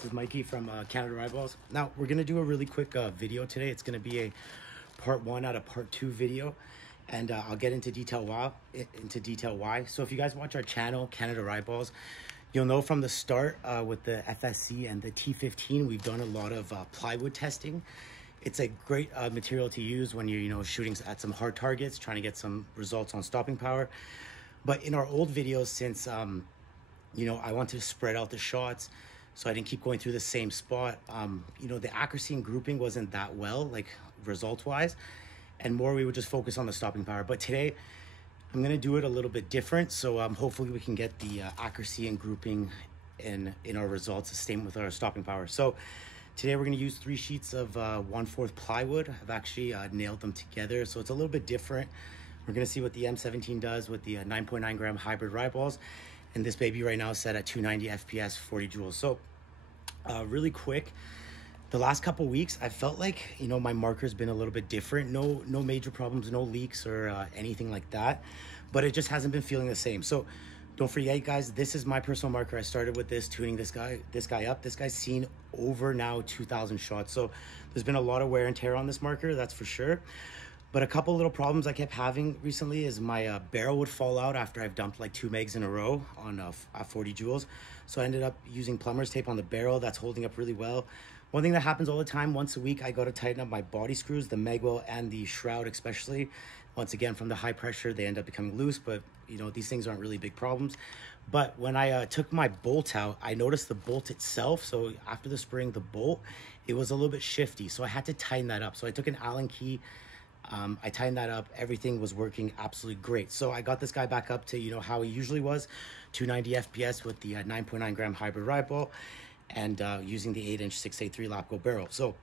This is Mikey from Canada RIOTBALLS. Now we're gonna do a really quick video today. It's gonna be a part 1 out of part 2 video, and I'll get into detail why. So if you guys watch our channel, Canada RIOTBALLS, you'll know from the start with the FSC and the T15, we've done a lot of plywood testing. It's a great material to use when you're shooting at some hard targets, trying to get some results on stopping power. But in our old videos, since I wanted to spread out the shots, so I didn't keep going through the same spot. The accuracy and grouping wasn't that well, like result-wise, and more we would just focus on the stopping power. But today, I'm gonna do it a little bit different. So hopefully we can get the accuracy and grouping in our results the same with our stopping power. So today we're gonna use 3 sheets of 1/4 plywood. I've actually nailed them together, so it's a little bit different. We're gonna see what the M17 does with the 9.9 gram hybrid RIOTBALLS. And this baby right now is set at 290 FPS, 40 joules. So really quick, the last couple weeks, I felt like, my marker's been a little bit different. No major problems, no leaks or anything like that, but it just hasn't been feeling the same. So don't forget, guys, this is my personal marker. I started with this, tuning this guy up. This guy's seen over now 2,000 shots. So there's been a lot of wear and tear on this marker, that's for sure. But a couple little problems I kept having recently is my barrel would fall out after I've dumped like 2 megs in a row on 40 joules. So I ended up using plumber's tape on the barrel. That's holding up really well. One thing that happens all the time, once a week, I got to tighten up my body screws, the meg well and the shroud especially. Once again, from the high pressure, they end up becoming loose, but these things aren't really big problems. But when I took my bolt out, I noticed the bolt itself. So after the spring, the bolt, it was a little bit shifty. So I had to tighten that up. So I took an Allen key, I tightened that up. Everything was working absolutely great. So I got this guy back up to, how he usually was, 290 FPS with the 9.9 gram hybrid RIOTBALL, and using the 8-inch 683 lap go barrel. So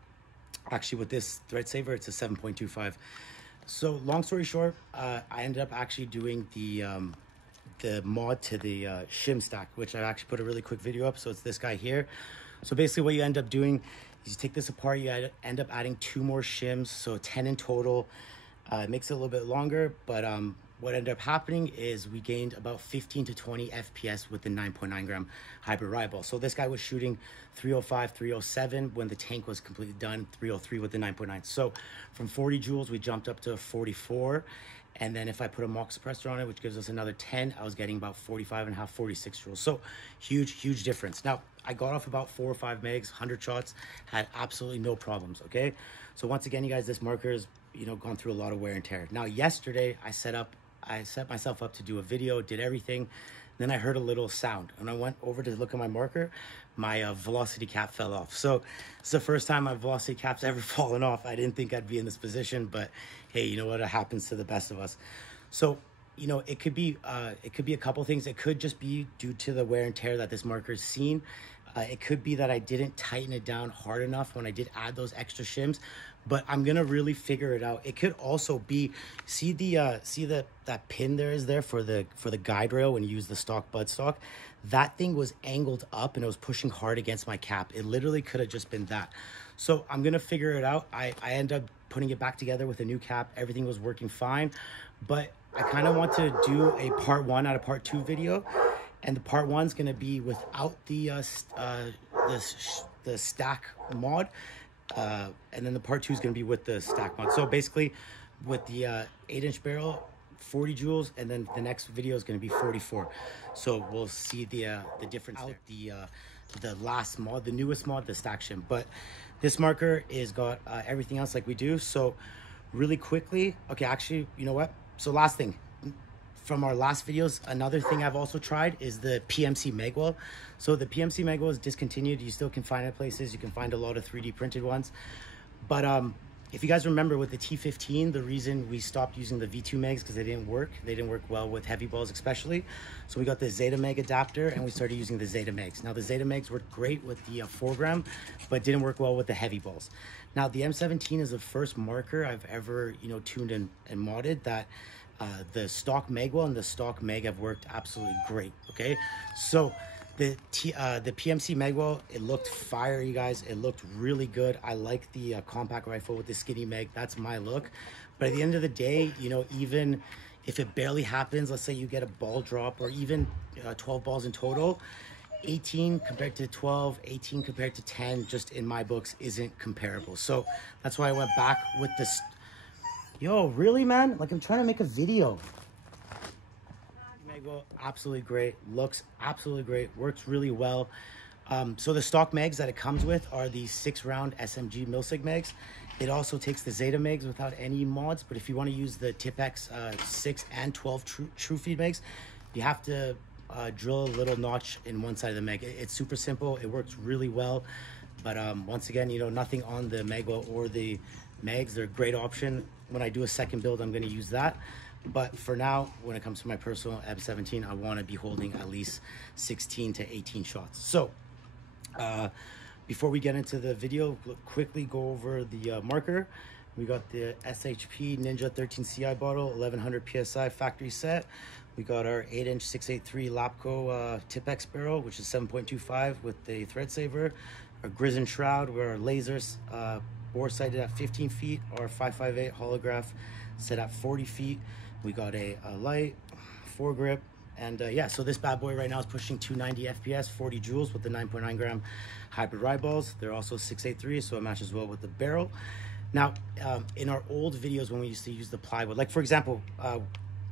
actually with this thread saver, it's a 7.25. So long story short, I ended up actually doing the mod to the shim stack, which I actually put a really quick video up. So it's this guy here. So basically what you end up doing is you take this apart, you end up adding 2 more shims, so 10 in total. It makes it a little bit longer, but what ended up happening is we gained about 15 to 20 FPS with the 9.9 gram hybrid RIOTBALL. So this guy was shooting 305, 307 when the tank was completely done, 303 with the 9.9. So from 40 joules, we jumped up to 44. And then if I put a mock suppressor on it, which gives us another 10, I was getting about 45.5, 46 joules. So huge difference. Now, I got off about 4 or 5 megs, 100 shots, had absolutely no problems, okay? So once again, you guys, this marker's, gone through a lot of wear and tear. Now, yesterday, I set myself up to do a video, did everything. Then I heard a little sound, and I went over to look at my marker. My velocity cap fell off. So it's the first time my velocity cap's ever fallen off. I didn't think I'd be in this position, but hey, you know what? It happens to the best of us. So, it could be a couple things. It could just be due to the wear and tear that this marker's seen. It could be that I didn't tighten it down hard enough when I did add those extra shims, but I'm gonna really figure it out. It could also be, see that pin there is there for the guide rail when you use the stock buttstock. That thing was angled up and it was pushing hard against my cap. It literally could have just been that. So I'm gonna figure it out. I end up putting it back together with a new cap. Everything was working fine, but I kind of want to do a part 1 out of part 2 video. And the part 1's gonna be without the stack mod, and then the part 2 is gonna be with the stack mod. So basically, with the 8-inch barrel, 40 joules, and then the next video is gonna be 44. So we'll see the difference out the last mod, the newest mod, the stack shim. But this marker is got everything else like we do. So really quickly, okay, actually, you know what? So last thing. From our last videos, another thing I've also tried is the PMC Magwell. So the PMC Magwell is discontinued. You still can find it places. You can find a lot of 3D printed ones. But if you guys remember with the T15, the reason we stopped using the V2 megs because they didn't work. They didn't work well with heavy balls especially. So we got the Zeta Meg adapter and we started using the Zeta Megs. Now the Zeta Megs worked great with the 4 gram, but didn't work well with the heavy balls. Now the M17 is the first marker I've ever tuned and modded that the stock Magwell and the stock Meg have worked absolutely great, okay? So the PMC Magwell, it looked fire, you guys. It looked really good. I like the compact rifle with the skinny Meg. That's my look. But at the end of the day, even if it barely happens, let's say you get a ball drop or even 12 balls in total, 18 compared to 12, 18 compared to 10, just in my books, isn't comparable. So that's why I went back with this. Yo, really, man? Like, I'm trying to make a video. Magwell, absolutely great. Looks absolutely great. Works really well. So the stock mags that it comes with are the 6-round SMG Milsig mags. It also takes the Zeta mags without any mods, but if you want to use the Tipex 6 and 12 true feed mags, you have to drill a little notch in one side of the mag. It's super simple. It works really well. But once again, you know, nothing on the Magwell or the mags. They're a great option. When I do a second build, I'm going to use that. But for now, when it comes to my personal M17, I want to be holding at least 16 to 18 shots. So before we get into the video, quickly go over the marker. We got the SHP Ninja 13 CI bottle, 1100 PSI factory set. We got our 8-inch 683 Lapco Tipex barrel, which is 7.25 with the thread saver. Our Grizzin shroud, where our lasers bore sighted at 15 feet, our 558 holograph set at 40 feet. We got a light, foregrip, and yeah, so this bad boy right now is pushing 290 FPS, 40 joules with the 9.9 gram hybrid RIOTBALLs. They're also 683, so it matches well with the barrel. Now, in our old videos when we used to use the plywood, like for example, a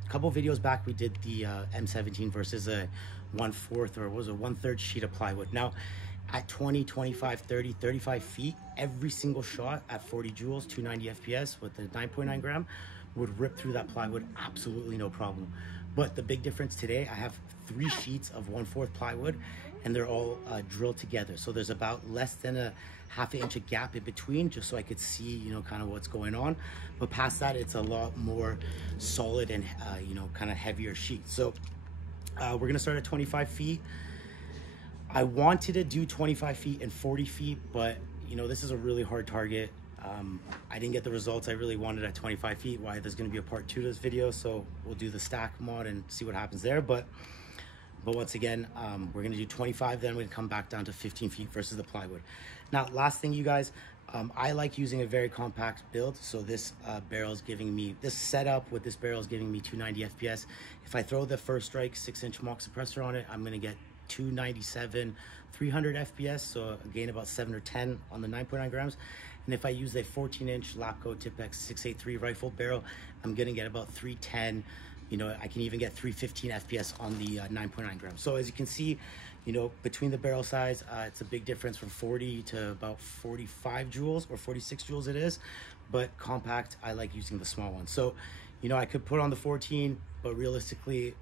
couple videos back we did the M17 versus a 1/4 or was a 1/3 sheet of plywood. Now, at 20, 25, 30, 35 feet, every single shot at 40 joules, 290 FPS with the 9.9 gram would rip through that plywood, absolutely no problem. But the big difference today, I have 3 sheets of 1/4 plywood and they're all drilled together. So there's about less than a ½ inch of gap in between, just so I could see, you know, kind of what's going on. But past that, it's a lot more solid and, you know, kind of heavier sheet. So we're gonna start at 25 feet. I wanted to do 25 feet and 40 feet, but you know, this is a really hard target. I didn't get the results I really wanted at 25 feet. Why? There's going to be a part 2 to this video, so we'll do the stack mod and see what happens there. But once again, we're going to do 25, then we're going to come back down to 15 feet versus the plywood. Now, last thing, you guys, I like using a very compact build, so this barrel is giving me, this setup with this barrel is giving me 290 FPS. If I throw the first strike 6-inch mock suppressor on it, I'm going to get 297, 300 FPS, so again about 7 or 10 on the 9.9 grams. And if I use a 14-inch Lapco Tipex 683 rifle barrel, I'm gonna get about 310. You know, I can even get 315 FPS on the 9.9 grams. So as you can see, you know, between the barrel size, it's a big difference from 40 to about 45 joules or 46 joules it is. But compact, I like using the small one. So, you know, I could put on the 14, but realistically,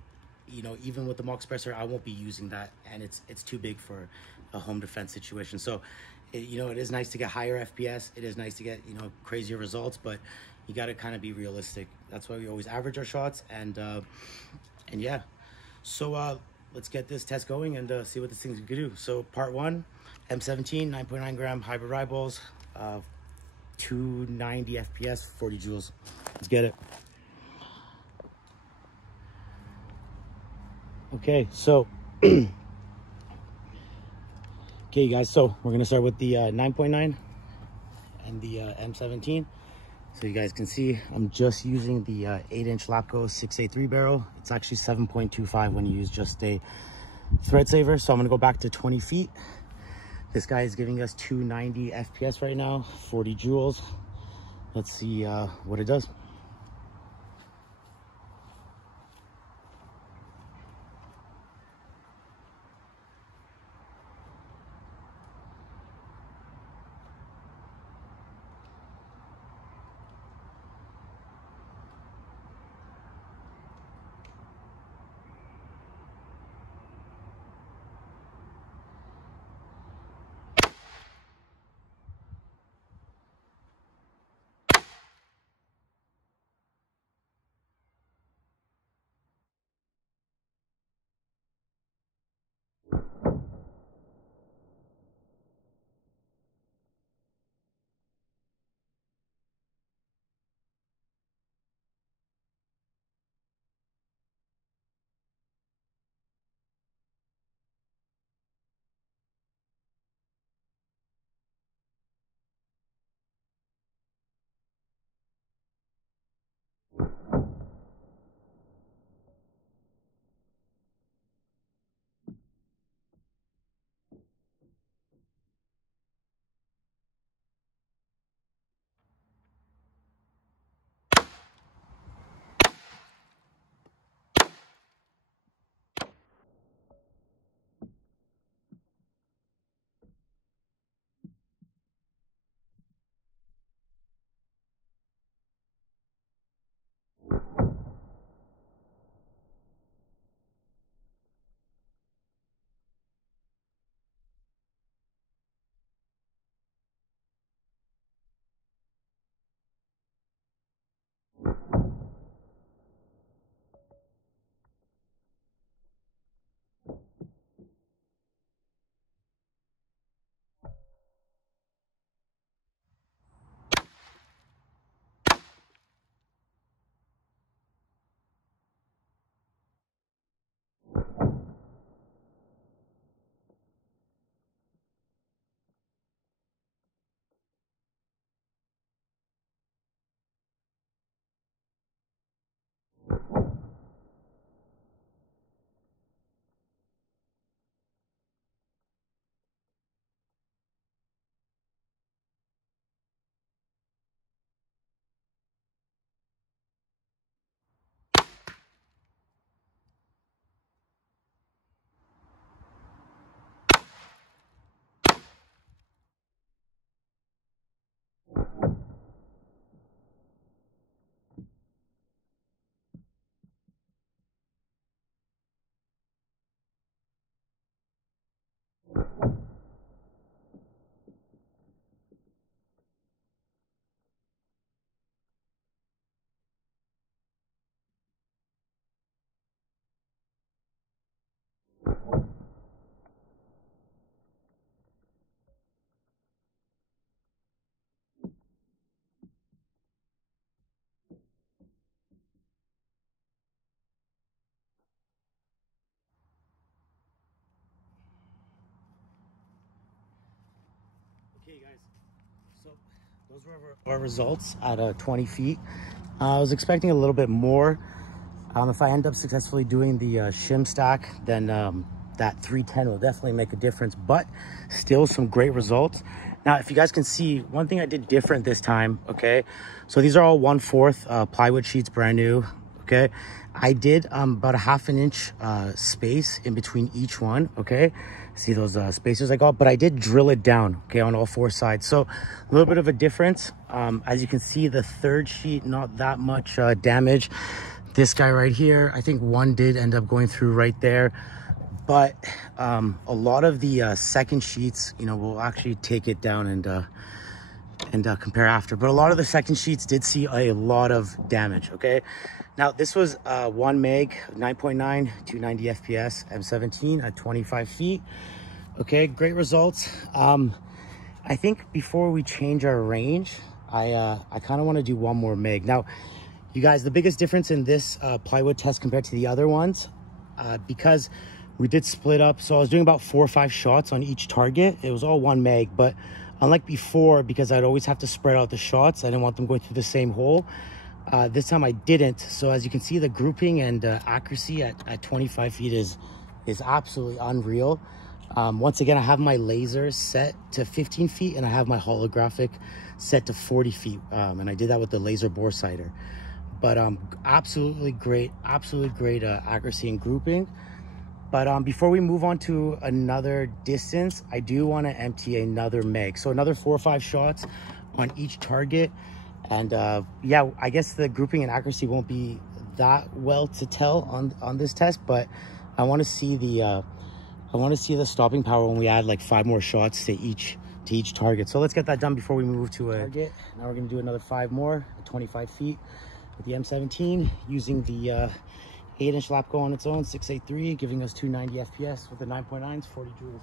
you know, even with the mock suppressor, I won't be using that, and it's too big for a home defense situation. So, you know, it is nice to get higher FPS. It is nice to get, you know, crazier results, but you got to kind of be realistic. That's why we always average our shots, and yeah. So let's get this test going and see what this thing's gonna do. So part 1, M17, 9.9 gram hybrid RIOTBALLs, 290 FPS, 40 joules. Let's get it. Okay, so okay guys, so we're gonna start with the 9.9 and the M17. So you guys can see I'm just using the 8-inch Lapco 683 barrel. It's actually 7.25 when you use just a thread saver. So I'm gonna go back to 20 feet. This guy is giving us 290 FPS right now, 40 joules. Let's see what it does. Okay, guys. So those were our results at 20 feet. I was expecting a little bit more. If I end up successfully doing the shim stack, then that 310 will definitely make a difference, but still some great results. Now, if you guys can see, one thing I did different this time, okay? So these are all 1/4 plywood sheets, brand new, okay? I did about a 1/2 inch space in between each one, okay? See those spacers I got, but I did drill it down, okay, on all 4 sides. So a little bit of a difference. As you can see, the 3rd sheet, not that much damage. This guy right here, I think one did end up going through right there, but a lot of the second sheets, you know, we'll actually take it down and compare after, but a lot of the second sheets did see a lot of damage. Okay, now this was 1 meg 9.9 290 fps M17 at 25 feet. Okay, great results. I think before we change our range, I kind of want to do 1 more meg. Now, you guys, the biggest difference in this plywood test compared to the other ones, because we did split up. So I was doing about 4 or 5 shots on each target. It was all 1 meg, but unlike before, because I'd always have to spread out the shots, I didn't want them going through the same hole. This time I didn't. So as you can see, the grouping and accuracy at 25 feet is absolutely unreal. Once again, I have my lasers set to 15 feet and I have my holographic set to 40 feet. And I did that with the laser bore sighter. But absolutely great accuracy and grouping. But before we move on to another distance, I do want to empty another meg. So another 4 or 5 shots on each target. And yeah, I guess the grouping and accuracy won't be that well to tell on this test, but I want to see the stopping power when we add like 5 more shots to each target. So let's get that done before we move to a target. Now we're going to do another 5 more at 25 feet with the M17 using the 8-inch lap go on its own, 683, giving us 290 fps with the 9.9s, 40 joules.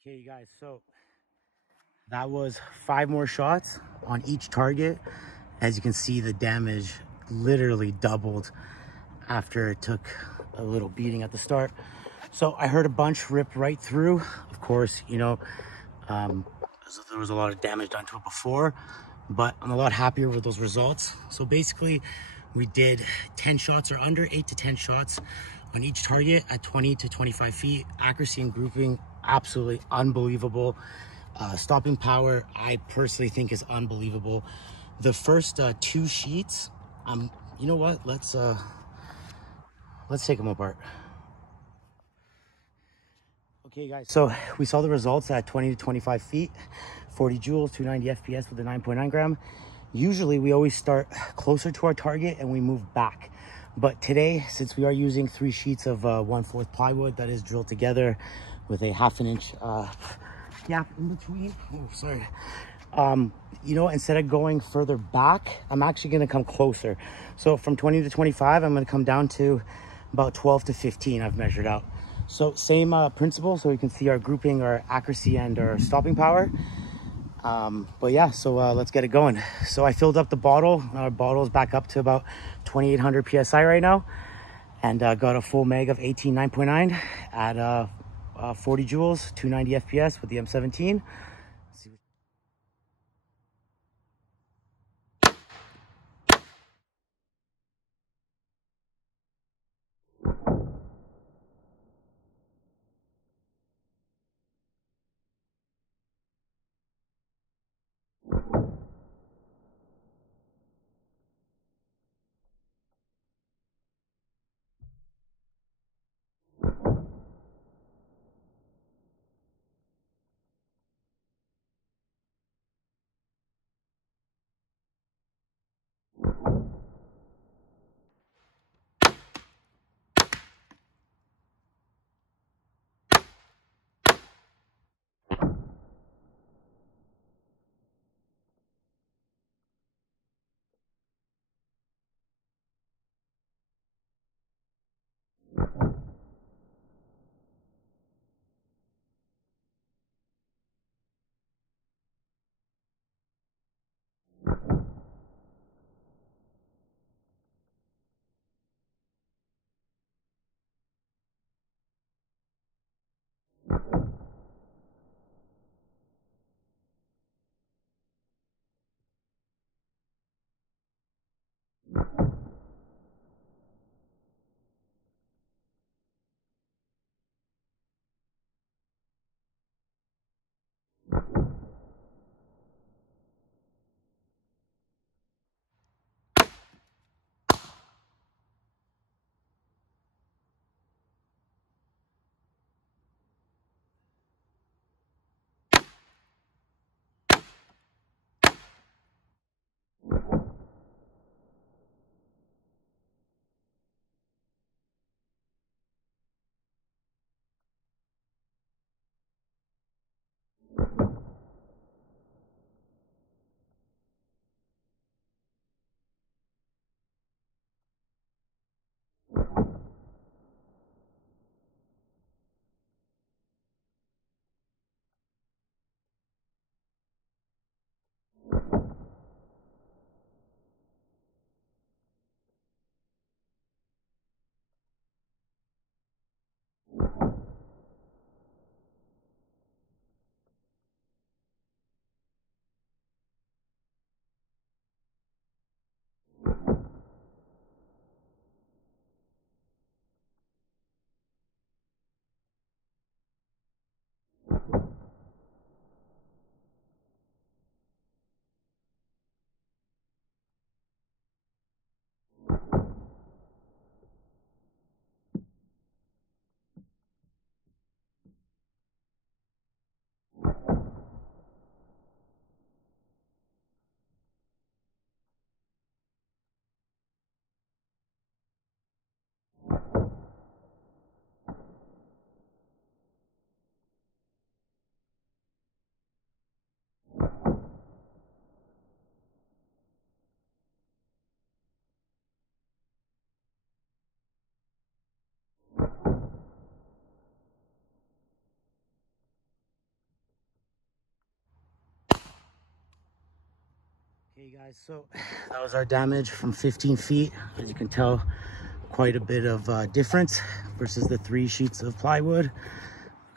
Okay, you guys, so that was 5 more shots on each target. As you can see, the damage literally doubled after it took a little beating at the start. So I heard a bunch rip right through. Of course, you know, So there was a lot of damage done to it before, but I'm a lot happier with those results. So basically we did 10 shots or under, 8 to 10 shots on each target at 20 to 25 feet. Accuracy and grouping, absolutely unbelievable. Stopping power, I personally think is unbelievable. The first 2 sheets, you know what? Let's take them apart. Okay guys, so we saw the results at 20 to 25 feet, 40 joules, 290 FPS with a 9.9 gram. Usually we always start closer to our target and we move back. But today, since we are using 3 sheets of 1/4 plywood that is drilled together with a 1/2 inch gap in between, oh sorry, you know, instead of going further back, I'm actually going to come closer. So from 20 to 25, I'm going to come down to about 12 to 15 I've measured out. So same principle, so you can see our grouping, our accuracy, and our stopping power. But yeah, so let's get it going. So I filled up the bottle. Our bottle is back up to about 2,800 PSI right now. And got a full mag of 18 9.9 at 40 joules, 290 FPS with the M17. Okay guys, so that was our damage from 15 feet. As you can tell, quite a bit of difference versus the 3 sheets of plywood.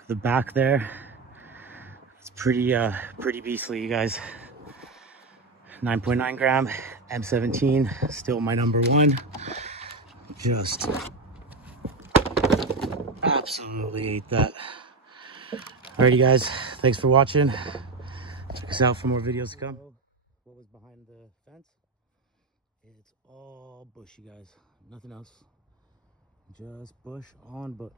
The back there, it's Pretty beastly, you guys. 9.9 gram M17, still my number one. Just absolutely ate that. Alrighty guys, thanks for watching. Check us out for more videos to come. What was behind the fence? It's all bush, you guys. Nothing else. Just bush on bush.